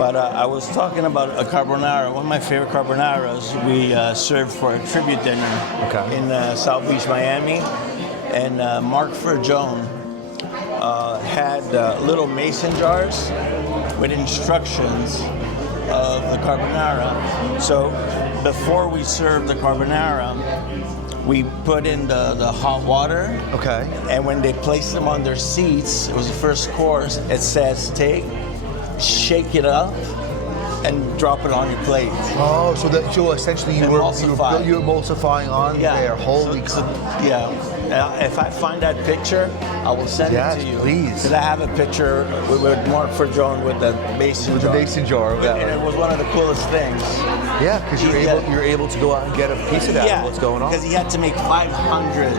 But I was talking about a carbonara. One of my favorite carbonaras we served for a tribute dinner in South Beach, Miami. And Mark Fergione had little mason jars with instructions of the carbonara. So before we served the carbonara, we put in the hot water. Okay. And when they placed them on their seats, it was the first course, it says shake it up and drop it on your plate. Oh, so essentially you're emulsifying on there. Holy If I find that picture, I will send it to you. Yes, please. Because I have a picture with Mark Fergione with the mason jar. With the mason jar. And it was one of the coolest things. Yeah, because you're able to go out and get a piece of that. Yeah, what's going on? Because he had to make 500.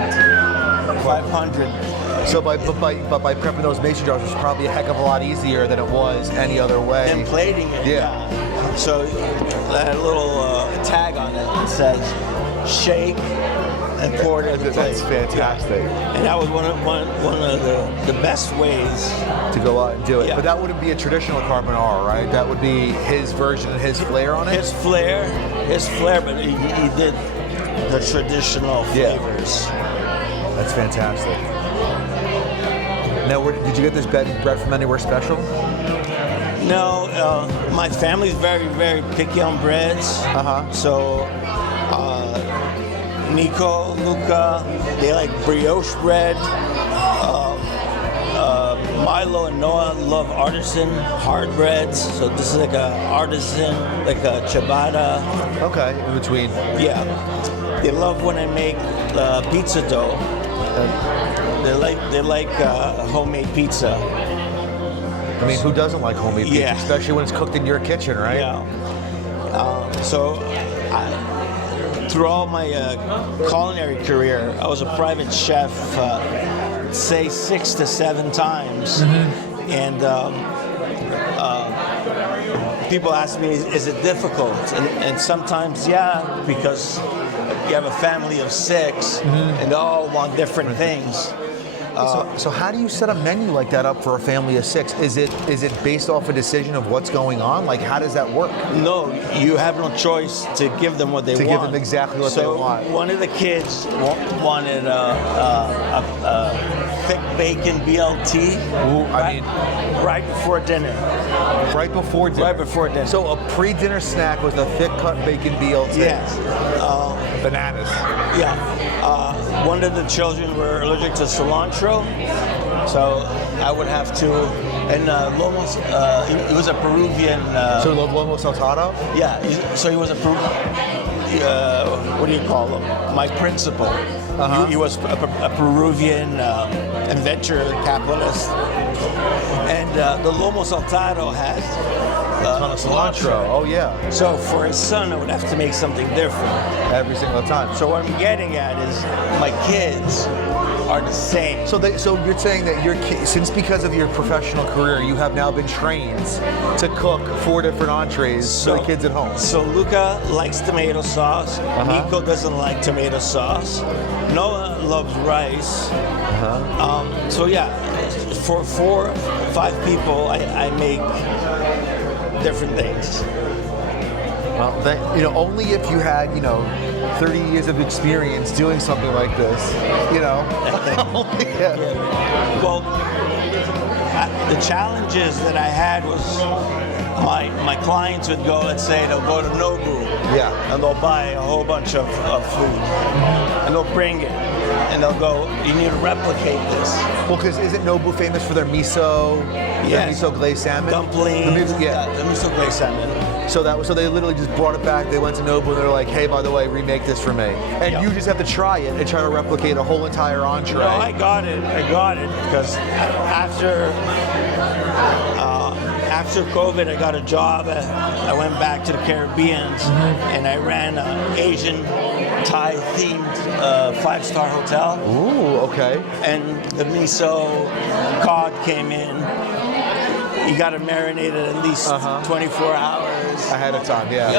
So by prepping those mason jars was probably a heck of a lot easier than it was any other way. And plating it. Yeah. So that little tag on it says shake and pour it in the plate. That's fantastic. Yeah. And that was one of the best ways to go out and do it. Yeah. But that wouldn't be a traditional carbonara, right? That would be his version and his flair on it? His flair, but he did the traditional flavors. That's fantastic. Now, did you get this bread from anywhere special? No, my family's very, very picky on breads. So Nico, Luca, they like brioche bread. Milo and Noah love artisan hard breads. So this is like a artisan, like a ciabatta. Okay, in between. Yeah. They love when I make pizza dough. They like homemade pizza. I mean, who doesn't like homemade pizza, especially when it's cooked in your kitchen, right? Yeah. So through all my culinary career, I was a private chef, say 6 to 7 times, and people ask me, "Is it difficult?" And sometimes, because you have a family of 6, and they all want different things. So how do you set a menu like that up for a family of 6? Is it based off a decision of what's going on? Like, how does that work? No, you have no choice to give them what they want. To give them exactly what they want. So one of the kids wanted a thick bacon BLT. Right before dinner. Right before dinner? Right before dinner. So a pre-dinner snack was a thick cut bacon BLT. Yes. Bananas. Yeah. One of the children were allergic to cilantro, so I would have to. And Lomos, he was a Peruvian. So Lomo Saltado? Yeah. So he was a what do you call him? My principal. He was a Peruvian venture capitalist, and the Lomo Saltado has a ton of cilantro. Oh yeah. So for his son, I would have to make something different every single time. So what I'm getting at is my kids are the same. So you're saying that your kids, since because of your professional career, you have now been trained to cook 4 different entrees for the kids at home. So Luca likes tomato sauce. Nico doesn't like tomato sauce. Noah loves rice. So for 4, 5 people, I make different things. Well, only if you had, 30 years of experience doing something like this, Well, the challenges that I had was my clients would go, let's say, they'll go to Nobu. Yeah. And they'll buy a whole bunch of food. And they'll bring it. And they'll go, you need to replicate this. Well, because isn't Nobu famous for their miso, their miso glazed salmon? Dumplings, the miso glazed salmon. So they literally just brought it back. They went to Nobu and they're like, hey, by the way, remake this for me. And you just have to try it and try to replicate a whole entire entree. No, I got it because after COVID, I got a job. I went back to the Caribbean and I ran an Asian Thai themed 5-star hotel. Ooh, okay. And the miso cod came in. You got to marinate it at least 24 hours ahead of time. Yeah.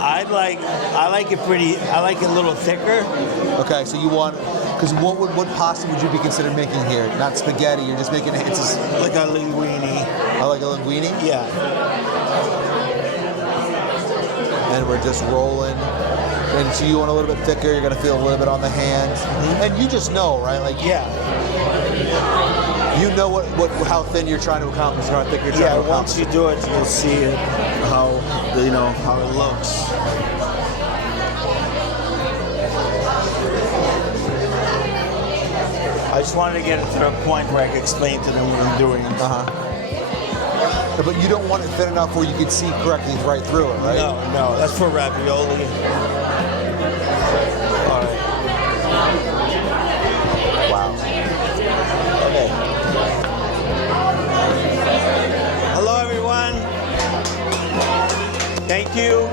I like it a little thicker. Okay, so you want Because what pasta would you be considered making here? Not spaghetti. You're just making it's like a linguine. Like a linguine. Yeah. And we're just rolling. And so you want a little bit thicker. You're gonna feel a little bit on the hand. And you just know, right? Like yeah. You know how thin you're trying to accomplish, how thick you're trying to accomplish. Once you do it, you'll see how how it looks. I just wanted to get it to the point where I could explain to them what I'm doing. But you don't want it thin enough where you can see correctly right through it, right? No, that's for ravioli. All right. Wow. Okay. Hello, everyone. Thank you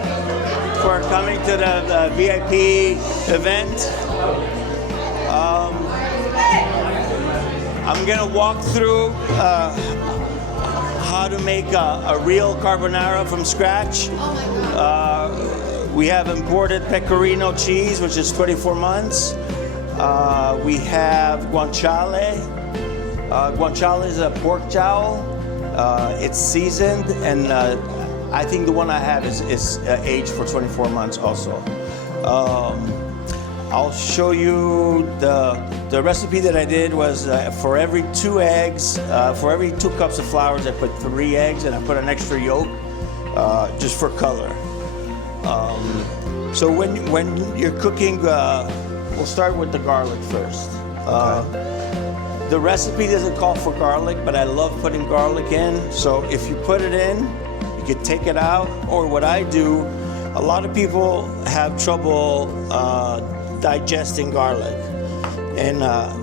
for coming to the VIP event. I'm gonna walk through how to make a real carbonara from scratch. We have imported pecorino cheese, which is 24 months. We have guanciale. Guanciale is a pork jowl. It's seasoned, and I think the one I have is aged for 24 months also. I'll show you the recipe that I did was for every 2 eggs, for every 2 cups of flour, I put 3 eggs, and I put an extra yolk just for color. So when you're cooking, we'll start with the garlic first. The recipe doesn't call for garlic, but I love putting garlic in. So if you put it in, you can take it out. Or what I do, a lot of people have trouble digesting garlic. And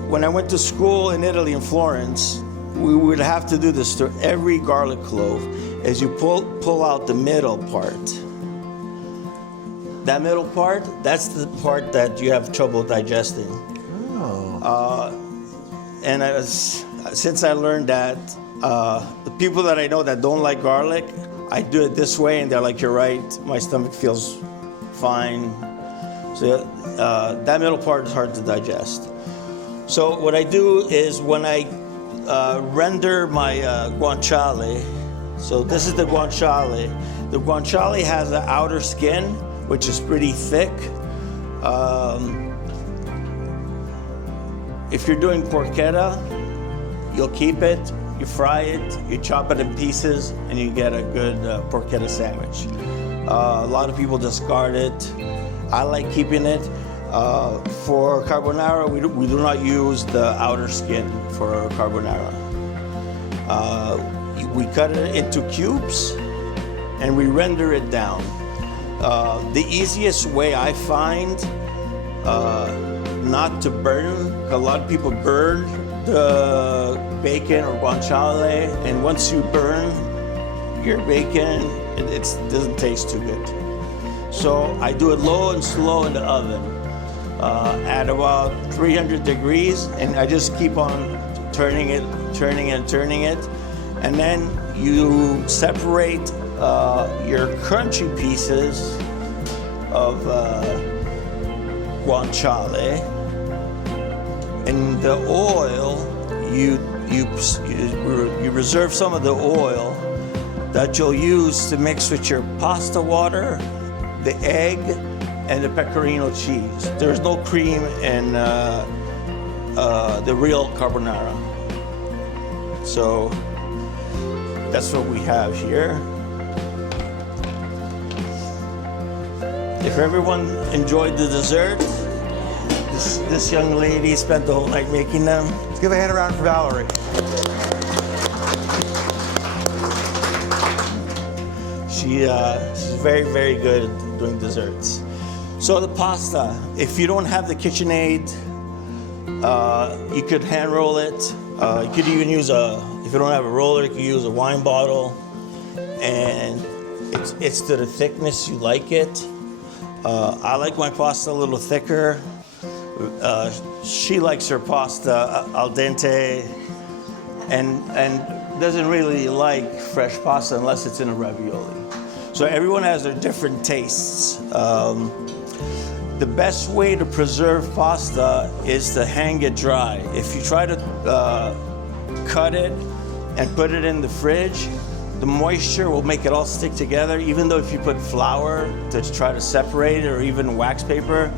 when I went to school in Italy, in Florence, we would have to do this to every garlic clove. As you pull out the middle part. That middle part, that's the part that you have trouble digesting. And since I learned that, the people that I know that don't like garlic, I do it this way, and they're like, "You're right, my stomach feels fine." So that middle part is hard to digest. So what I do is when I render my guanciale, so this is the guanciale. The guanciale has an outer skin, which is pretty thick. If you're doing porchetta, you'll keep it, you fry it, you chop it in pieces, and you get a good porchetta sandwich. A lot of people discard it. I like keeping it. For carbonara, we do not use the outer skin for carbonara. We cut it into cubes, and we render it down. The easiest way I find not to burn, a lot of people burn the bacon or guanciale, and once you burn your bacon, it doesn't taste too good. So I do it low and slow in the oven at about 300 degrees, and I just keep on turning it, and then you separate your crunchy pieces of guanciale, and the oil, you reserve some of the oil that you'll use to mix with your pasta water, the egg, and the pecorino cheese. There's no cream in the real carbonara. So that's what we have here. If everyone enjoyed the dessert, this young lady spent the whole night making them. Let's give a hand around for Valerie. She's very, very good at doing desserts. So the pasta, if you don't have the KitchenAid, you could hand roll it. You could even use if you don't have a roller, you could use a wine bottle. And it's to the thickness you like it. I like my pasta a little thicker. She likes her pasta al dente and doesn't really like fresh pasta unless it's in a ravioli. So everyone has their different tastes. The the best way to preserve pasta is to hang it dry. If you try to cut it and put it in the fridge, the moisture will make it all stick together. Even though if you put flour to try to separate it, or even wax paper,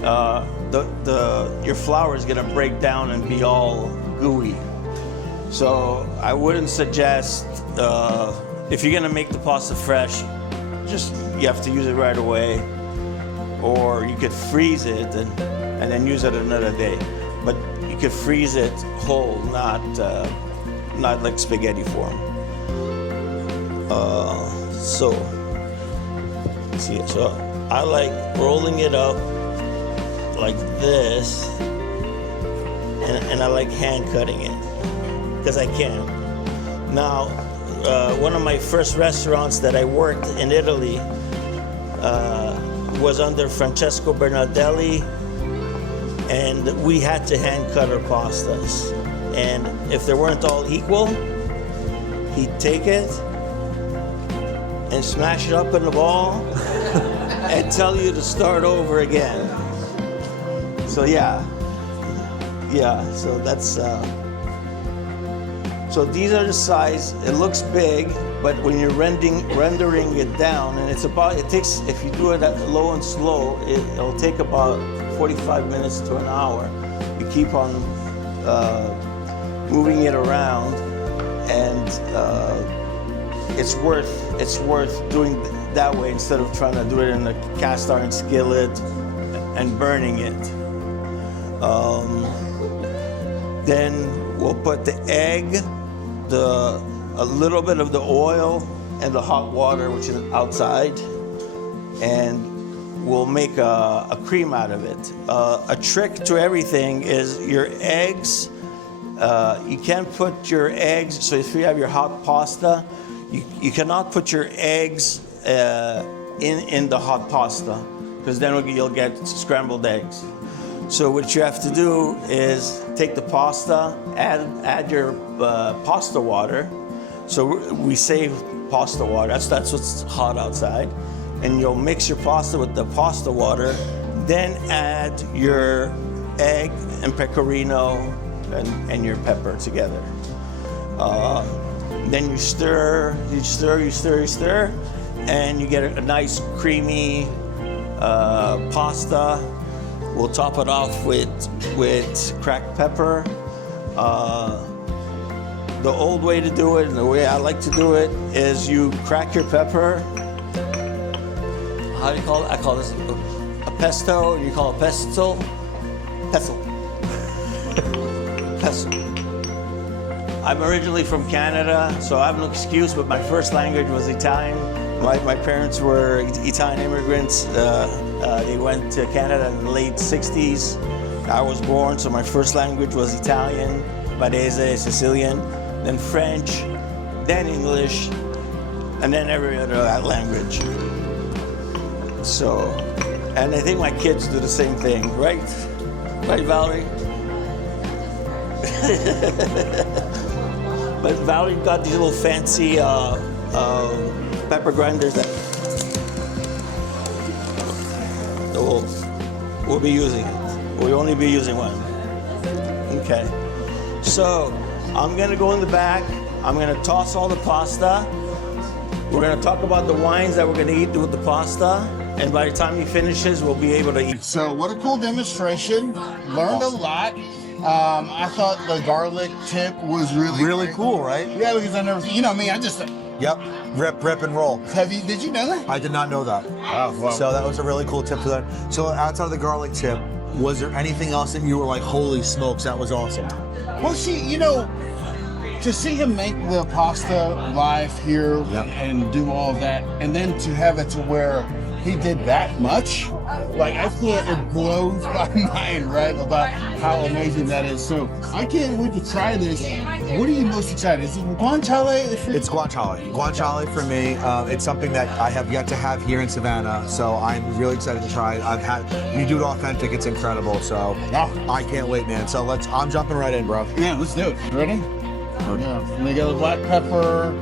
your flour is gonna break down and be all gooey. So I wouldn't suggest, if you're gonna make the pasta fresh, you have to use it right away, or you could freeze it and then use it another day. But you could freeze it whole, not like spaghetti form. So I like rolling it up like this, and I like hand cutting it because I can. Now, one of my first restaurants that I worked in Italy was under Francesco Bernardelli, and we had to hand cut our pastas. And if they weren't all equal, he'd take it and smash it up in the ball and tell you to start over again. So so that's, so these are the size. It looks big, but when you're rendering it down, and it takes, if you do it at low and slow, it'll take about 45 minutes to an hour. You keep on moving it around, and it's worth doing that way instead of trying to do it in a cast iron skillet and burning it. Then we'll put the egg, a little bit of the oil, and the hot water, which is outside, and we'll make a cream out of it. A trick to everything is your eggs. You can't put your eggs, so if you have your hot pasta, you cannot put your eggs in the hot pasta, because then you'll get scrambled eggs. So what you have to do is take the pasta, add your pasta water. So we save pasta water. That's what's hot outside. And you'll mix your pasta with the pasta water, then add your egg and pecorino and your pepper together. Then you stir, and you get a nice creamy pasta. We'll top it off with cracked pepper. The old way to do it, and the way I like to do it, is you crack your pepper. How do you call it? I call this a pesto, and you call it pestle. Pestle. Pestle. I'm originally from Canada, so I have no excuse, but my first language was Italian. My parents were Italian immigrants. They went to Canada in the late 60s. I was born, so my first language was Italian, Barese, Sicilian, then French, then English, and then every other language. So, and I think my kids do the same thing, right? Right, Valerie? But Valerie got these little fancy pepper grinders that we'll be using it. We'll only be using one. Okay. So I'm gonna go in the back. I'm gonna toss all the pasta. We're gonna talk about the wines that we're gonna eat with the pasta. And by the time he finishes, we'll be able to eat. So what a cool demonstration. Learned a lot. I thought the garlic tip was really cool, right? Yeah, because I never, me, I just. Yep, rip and roll. Did you know that? I did not know that. Oh, wow. So that was a really cool tip to learn. So outside of the garlic tip, was there anything else that you were like, holy smokes, that was awesome? Well, see, to see him make the pasta live here and do all that, and then to have it to where he did that much, it blows my mind, right, about how amazing that is. So I can't wait to try this. What are you most excited? Is it guanciale? It's guanciale. Guanciale for me. It's something that I have yet to have here in Savannah, so I'm really excited to try it. You do it authentic, it's incredible, so I can't wait, man. So I'm jumping right in, bro. Yeah, let's do it. Ready? Okay. Yeah. And they got the black pepper,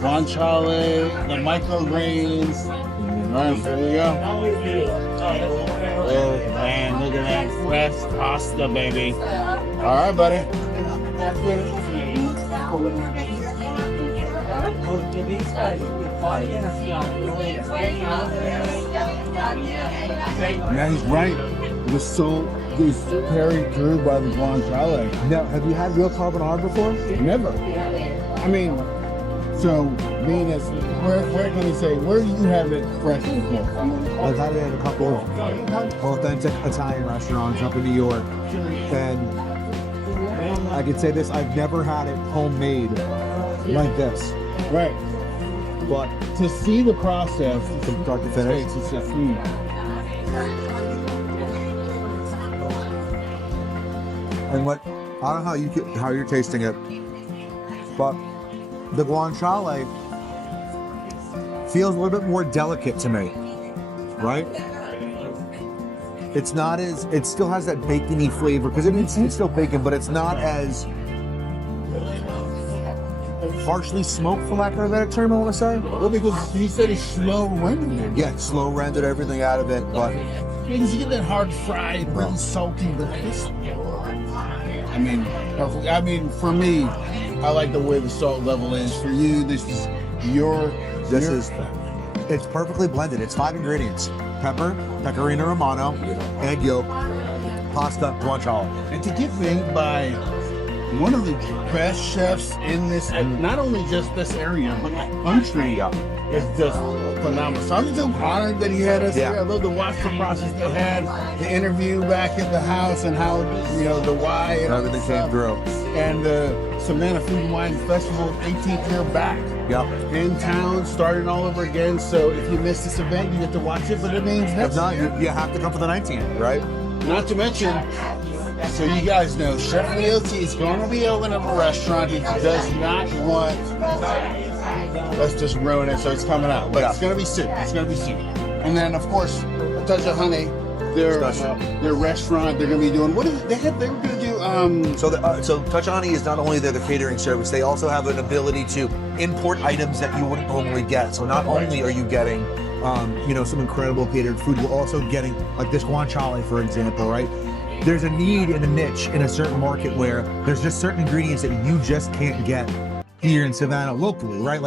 guanciale, the microgreens. All right, there we go. Oh man, look at that fresh pasta, baby. All right, buddy. Yeah, he's right. The salt is carried through by the guanciale. Now, have you had real carbonara before? Never. I mean, so being as where can we say where do you have it fresh before? I've had it at a couple of authentic Italian restaurants up in New York, and I can say this: I've never had it homemade like this. Right. But To see the process from start to finish, it's just and what I don't know how you're tasting it, but the guanciale feels a little bit more delicate to me, right? It's not as, it still has that bacony flavor because it's still bacon, but it's not as harshly smoked, for lack of a better term, I want to say. well, because he said he slow rendered it. Yeah, slow rendered everything out of it, but Because you get that hard fried, really salty, but this. I mean, for me, I like the way the salt level is. For you, this is it's perfectly blended. It's 5 ingredients: pepper, pecorino romano, egg yolk, pasta, guanciale. and to get made by one of the best chefs in this, not only just this area, but the country, is just phenomenal. So I'm so honored that he had us here. I love to watch the process they had, the interview back at the house, and how, the why and Everything came through. And the Savannah Food and Wine Festival, 18th year back. Yep. In town, starting all over again. So if you missed this event, you get to watch it, but it means If next not, year. you have to come for the 19th, right? Not to mention, so you guys know, Chef Leoci is going to be opening up a restaurant. He does not want, let's just ruin it, so it's coming out. But it's going to be soon. It's going to be soon. And then, of course, A Touch of Honey, their restaurant, they're going to be doing, what is it? They were going to do, So Touch of Honey is not only the catering service, they also have an ability to import items that you wouldn't normally get. So not only are you getting, some incredible catered food, you're also getting like this guanciale, for example, right? There's a need in a niche in a certain market where there's just certain ingredients that you just can't get here in Savannah locally, right?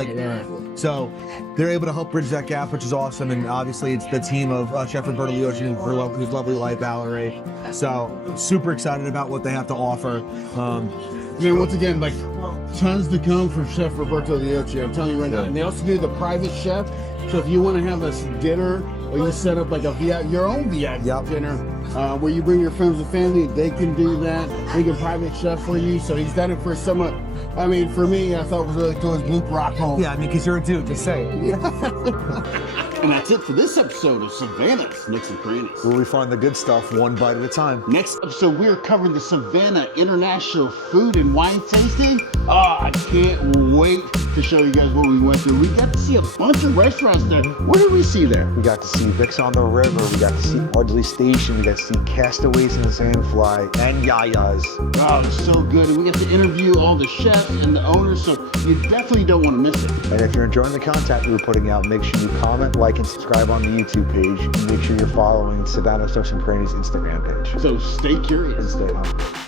So they're able to help bridge that gap, which is awesome. And obviously it's the team of Chef Roberto Leoci and his lovely wife, Valerie. So super excited about what they have to offer. once again, like tons to come from Chef Roberto Leoci. I'm telling you right now. And they also do the private chef. So if you want to have a dinner, or you set up like your own VIP dinner, where you bring your friends and family, they can do that. They can private chef for you. So he's done it for someone. I mean, for me, I thought it was really cool. His Luke Rockholm. Yeah, because you're a dude, just say it. And that's it for this episode of Savannah's Nooks and Crannies. Where we find the good stuff one bite at a time. Next episode, we're covering the Savannah International Food and Wine Tasting. I can't wait to show you guys what we went through. We got to see a bunch of restaurants there. What did we see there? We got to see Vicks on the River. We got to see Audley Station. We got to see Castaways in the Sandfly and Yayas. Oh, it was so good. And we got to interview all the chefs and the owners, so you definitely don't want to miss it. And if you're enjoying the content we're putting out, make sure you comment, like, and subscribe on the YouTube page. And make sure you're following Savannah's Nooks and Crannies Instagram page. So stay curious. And stay hungry.